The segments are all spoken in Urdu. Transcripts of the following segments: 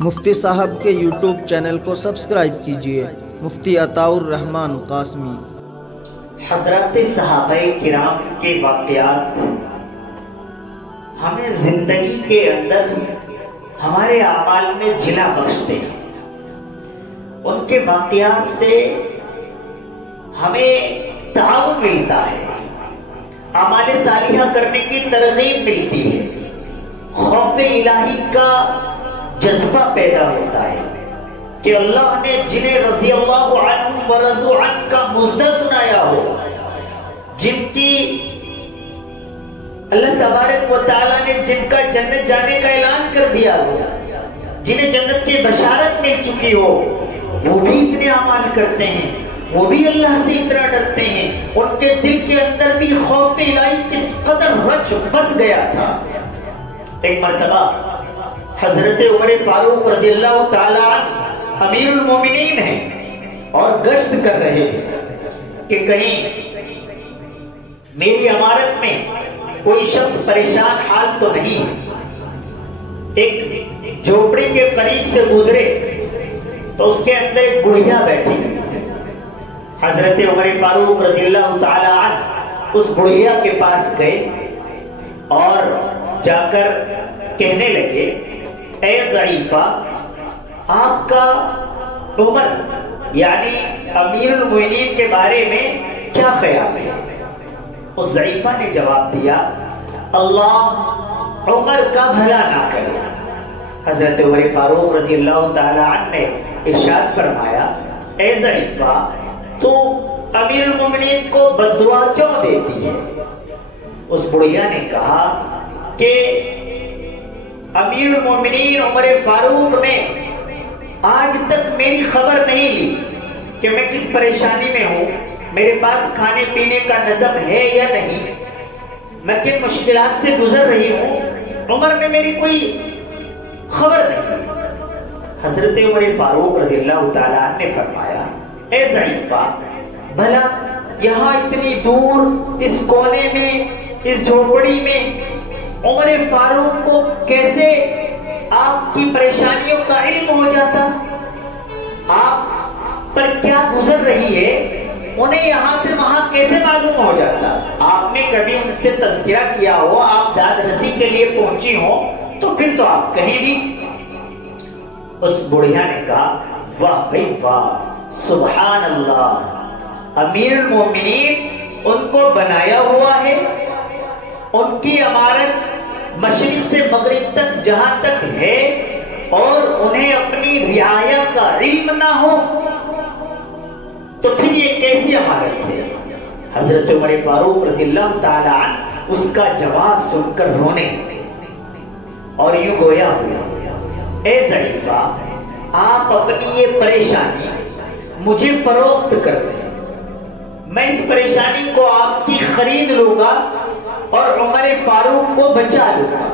مفتی صاحب کے یوٹیوب چینل کو سبسکرائب کیجئے۔ مفتی عطاء الرحمن قاسمی۔ حضرت صحابہ کرام کے واقعات ہمیں زندگی کے اندر ہمارے اعمال میں جلا بخشتے ہیں۔ ان کے واقعات سے ہمیں تعاون ملتا ہے، اعمال صالحہ کرنے کی ترغیب ملتی ہے، خوف الہی کا جذبہ پیدا ہوتا ہے کہ اللہ نے جنہیں رضی اللہ عنہم ورضوا عنہ کا مژدہ سنایا ہو، جن کی اللہ تبارک و تعالیٰ نے جن کا جنت جانے کا اعلان کر دیا ہو، جنہیں جنت کی بشارت مل چکی ہو، وہ بھی اتنے اعمال کرتے ہیں، وہ بھی اللہ سے اتنا ڈرتے ہیں، ان کے دل کے اندر بھی خوف الہی کس قدر رچ بس گیا تھا۔ ایک مرتبہ حضرت عمر فاروق رضی اللہ تعالیٰ عنہ امیر المومنین ہیں اور گشت کر رہے ہیں کہ کہیں میری عمارت میں کوئی شخص پریشان حال تو نہیں۔ ایک جھوپڑی کے قریب سے گزرے تو اس کے اندر ایک بڑھیا بیٹھی ہوئی۔ حضرت عمر فاروق رضی اللہ تعالیٰ عنہ اس بڑھیا کے پاس گئے اور جا کر کہنے لگے، اے ضعیفہ، آپ کا عمر یعنی امیر المومنین کے بارے میں کیا خیال ہے؟ اس ضعیفہ نے جواب دیا، اللہ عمر کا بھلا نہ کرے۔ حضرت عمر فاروق رضی اللہ تعالی عنہ نے ارشاد فرمایا، اے ضعیفہ، تو امیر المومنین کو بددعا کیوں دیتی ہے؟ اس بڑھیا نے کہا کہ امیر المومنین عمر فاروق نے آج تک میری خبر نہیں لی کہ میں کس پریشانی میں ہوں، میرے پاس کھانے پینے کا نظم ہے یا نہیں، میں کن مشکلات سے گزر رہی ہوں، عمر نے میری کوئی خبر نہیں۔ حضرت عمر فاروق رضی اللہ تعالیٰ عنہ نے فرمایا، اے ضعیفہ، بھلا یہاں اتنی دور اس کونے میں، اس جھوپڑی میں عمر فاروق کو کیسے آپ کی پریشانیوں کا علم ہو جاتا؟ آپ پر کیا گزر رہی ہے انہیں یہاں سے وہاں کیسے معلوم ہو جاتا؟ آپ نے کبھی ان سے تذکرہ کیا ہو، آپ داد رسی کے لیے پہنچی ہو تو پھر تو آپ کہیں بھی۔ اس بڑھیا نے کہا، واہ بھائی واہ، سبحان اللہ، امیر المومنین ان کو بنایا ہوا ہے، ان کی عمارت مشرق سے مغرب تک جہاں تک ہے اور انہیں اپنی رعایا کا علم نہ ہو تو پھر یہ کیسی عمارت ہے؟ حضرت عمر فاروق رضی اللہ تعالی عنہ اس کا جواب سن کر رونے لگے اور یوں گویا ہوا، اے ضعیفہ، آپ اپنی یہ پریشانی مجھے فروخت کر دیں، میں اس پریشانی کو آپ کی خرید لوں گا اور عمر فاروق کو بچا لوں گا۔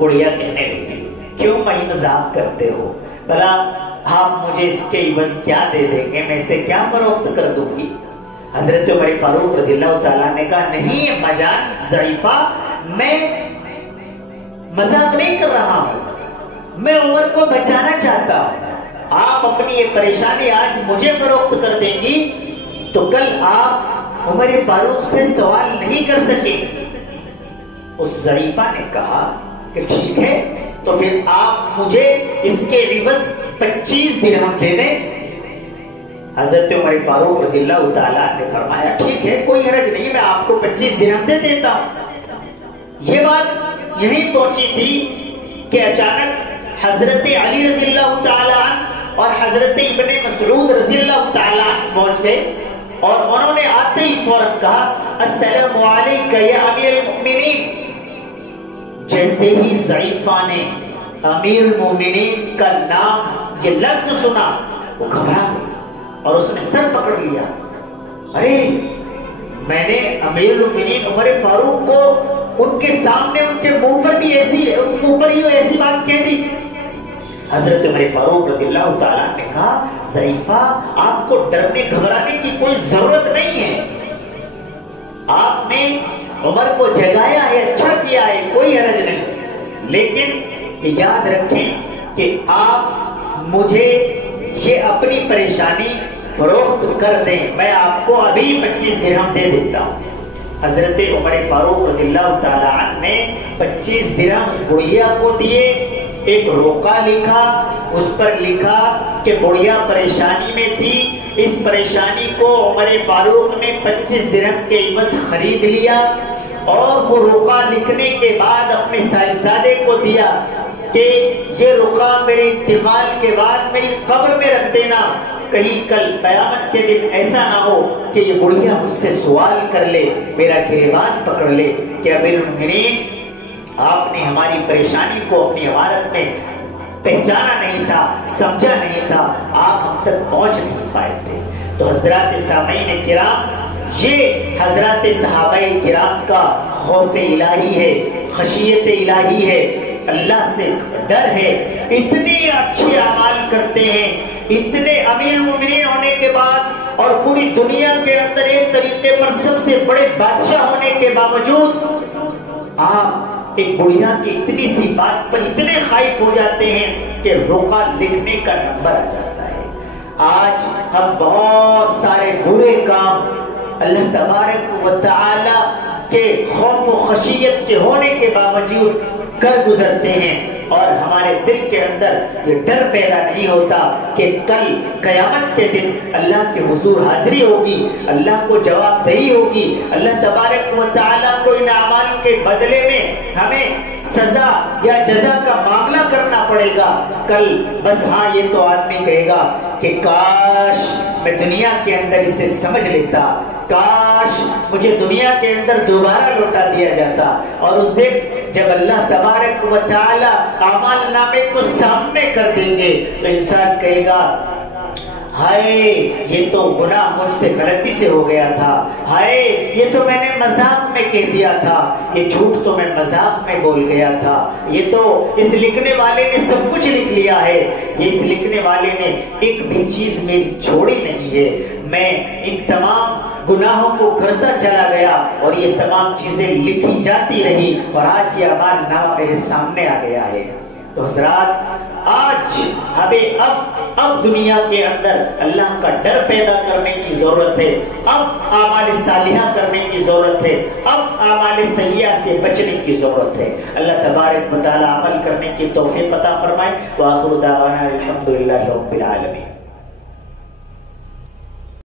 بڑھیا کہنے لگے، کیوں میں مذاق کرتے ہو؟ بھلا آپ مجھے اس کے عوض کیا دے دیں گے؟ میں اسے کیا فروخت کر دوں گی؟ حضرت عمر فاروق رضی اللہ تعالیٰ نے کہا، نہیں اما جان ضعیفہ، میں مذاق نہیں کر رہا ہوں، میں عمر کو بچانا چاہتا ہوں۔ آپ اپنی یہ پریشانی آج مجھے فروخت کر دیں گی تو کل آپ عمر فاروق سے سوال نہیں کر سکے۔ اس ضعیفہ نے کہا کہ ٹھیک ہے، تو پھر آپ مجھے اس کے عوض 25 درہم دے دیں۔ حضرت عمر فاروق رضی اللہ تعالیٰ نے فرمایا، ٹھیک ہے، کوئی حرج نہیں، میں آپ کو 25 درہم دے دیتا ہوں۔ یہ بات یہیں پہنچی تھی کہ اچانک حضرت علی رضی اللہ تعالیٰ عنہ اور حضرت ابن مسعود رضی اللہ تعالیٰ عنہ پہنچ گئے اور انہوں نے آتے ہی فوراً کہا، السلام علیکہ یا امیر المومنین۔ جیسے ہی ضعیفہ نے امیر المومنین کا نام یہ لفظ سنا وہ گھبرا گئی اور اس نے سر پکڑ لیا، ارے میں نے امیر المومنین عمر فاروق کو ان کے سامنے ان کے منہ پر بھی ایسی بات کہہ دی۔ حضرت عمر فاروق رضی اللہ تعالیٰ نے کہا، ضعیفہ، آپ کو ڈرنے گھبرانے کی کوئی ضرورت نہیں ہے، آپ نے عمر کو جگایا ہے، اچھا کیا ہے، کوئی حرج نہیں، لیکن یاد رکھیں کہ آپ مجھے یہ اپنی پریشانی فروخت کر دیں، میں آپ کو ابھی 25 درہم دے دیتا ہوں۔ حضرت عمر فاروق رضی اللہ تعالی عنہ نے 25 درہم اس بڑھیا کو دیے، ایک روکا لکھا، اس پر لکھا کہ بڑھیا پریشانی میں تھی، اس پریشانی کو عمر فاروق نے 25 درہم کے عوض خرید لیا، اور وہ روکا لکھنے کے بعد اپنے صاحبزادے کو دیا کہ یہ رقع میرے انتقال کے بعد میری قبر میں رکھ دینا، کہیں کل قیامت کے دن ایسا نہ ہو کہ یہ بڑھیا مجھ سے سوال کر لے، میرا گریبان پکڑ لے کہ امیر المومنین آپ نے ہماری پریشانی کو اپنی عمارت میں پہچانا نہیں تھا، سمجھا نہیں تھا، آپ ہم تک پہنچ نہیں پائے تھے۔ تو حضرات سامعین کرام، یہ حضرات صحابہ کرام کا خوف الہی ہے، خشیت الہی ہے، اللہ سے ڈر ہے، اتنے اچھے اعمال کرتے ہیں، اتنے امیر المومنین ہونے کے بعد اور پوری دنیا کے اندر ایک طریقے پر سب سے بڑے بادشاہ ہونے کے باوجود آپ ایک بڑھیا کی اتنی سی بات پر اتنے خائف ہو جاتے ہیں کہ روکا لکھنے کا نمبر آ جاتا ہے۔ آج ہم بہت سارے برے کام اللہ تبارک و تعالی کے خوف و خشیت کے ہونے کے باوجود کر گزرتے ہیں، اور ہمارے دل کے اندر یہ ڈر پیدا نہیں ہوتا کہ کل قیامت کے دن اللہ کے حضور حاضری ہوگی، اللہ کو جواب دہی ہوگی، اللہ تبارک و تعالیٰ کو ان اعمال کے بدلے میں ہمیں سزا یا جزا کا معاملہ کرنا پڑے گا۔ کل بس ہاں یہ تو آدمی کہے گا کہ کاش میں دنیا کے اندر اسے سمجھ لیتا، کاش مجھے دنیا کے اندر دوبارہ لوٹا دیا جاتا، اور اس دن جب اللہ تبارک و تعالی اعمال نامے کو سامنے کر دیں گے تو انسان کہے گا ہائے یہ تو گناہ مجھ سے غلطی سے ہو گیا تھا، ہائے یہ تو میں نے مذاق میں کہہ دیا تھا، یہ جھوٹ تو میں مذاق میں بول گیا تھا، یہ تو اس لکھنے والے نے سب کچھ لکھ لیا ہے، یہ اس لکھنے والے نے ایک بھی چیز میری چھوڑی نہیں ہے، میں ان تمام گناہوں کو کرتا چلا گیا اور یہ تمام چیزیں لکھی جاتی رہی، اور آج یہ اعمال نامہ میرے سامنے آ گیا ہے۔ تو حضرات آج ہمیں اب دنیا کے اندر اللہ کا ڈر پیدا کرنے کی ضرورت ہے، اب اعمال صالحہ کرنے کی ضرورت ہے، اب اعمال سیئہ سے بچنے کی ضرورت ہے۔ اللہ تبارک و تعالی عمل کرنے کی توفیق عطا فرمائے۔ وآخر دعوانا الحمدللہ رب العالمین۔